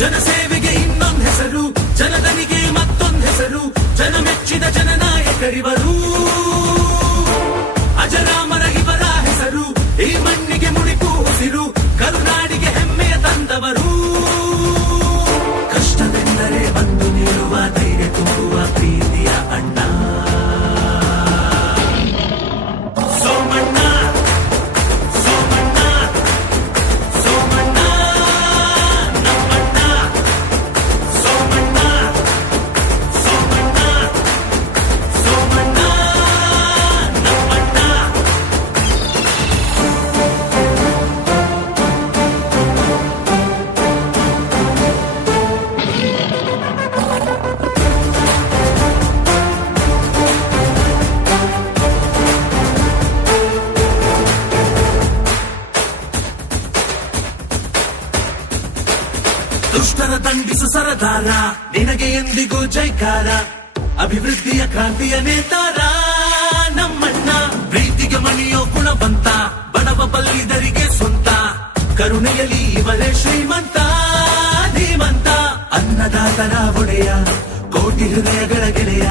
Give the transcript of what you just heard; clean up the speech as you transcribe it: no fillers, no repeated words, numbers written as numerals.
ಜನಸೇವೆಗೆ ಇನ್ನೊಂದು ಹೆಸರು, ಜನದನಿಗೆ ಮತ್ತೊಂದು ಹೆಸರು, ಜನ ಮೆಚ್ಚಿದ ಜನನಾಯಕರಿವರು. ಅಜರಾಮರ ಇವರ ಹೆಸರು ಈ ಮಣ್ಣಿಗೆ ಮುಡಿಪು ಉಸಿರು, ಕರುನಾಡಿಗೆ ಹೆಮ್ಮೆಯ ತಂದವರು. ಕಷ್ಟವೆಂದರೆ ಬಂದು ನೀಡುವ ಧೈರ್ಯ ತುಂಬುವ ಪ್ರೀತಿಯ ಅಣ್ಣ ಸೋಮಣ್ಣ. ಸೋಮಣ್ಣ ಸೋಮಣ್ಣ ನಮ್ಮಣ್ಣ. ಸೋಮಣ್ಣ ಸೋಮಣ್ಣ ಸೋಮಣ್ಣ ನಮ್ಮಣ್ಣ. ದುಷ್ಟರ ದಂಡಿಸು ಸರದಾರ, ನಿನಗೆ ಎಂದಿಗೂ ಜೈಕಾರ, ಅಭಿವೃದ್ಧಿಯ ಕ್ರಾಂತಿಯ ನೇತಾರ ನಮ್ಮಣ್ಣ. ಪ್ರೀತಿಗೆ ಮಣಿಯೋ ಗುಣವಂತ, ಬಡವ ಬಲ್ಲಿದರಿಗೆ ಸ್ವಂತ, ಕರುಣೆಯಲ್ಲಿ ಇವರೇ ಶ್ರೀಮಂತ ಧೀಮಂತ. ಅನ್ನದಾತರ ಒಡೆಯ, ಕೋಟಿ ಹೃದಯಗಳ ಗೆಳೆಯ,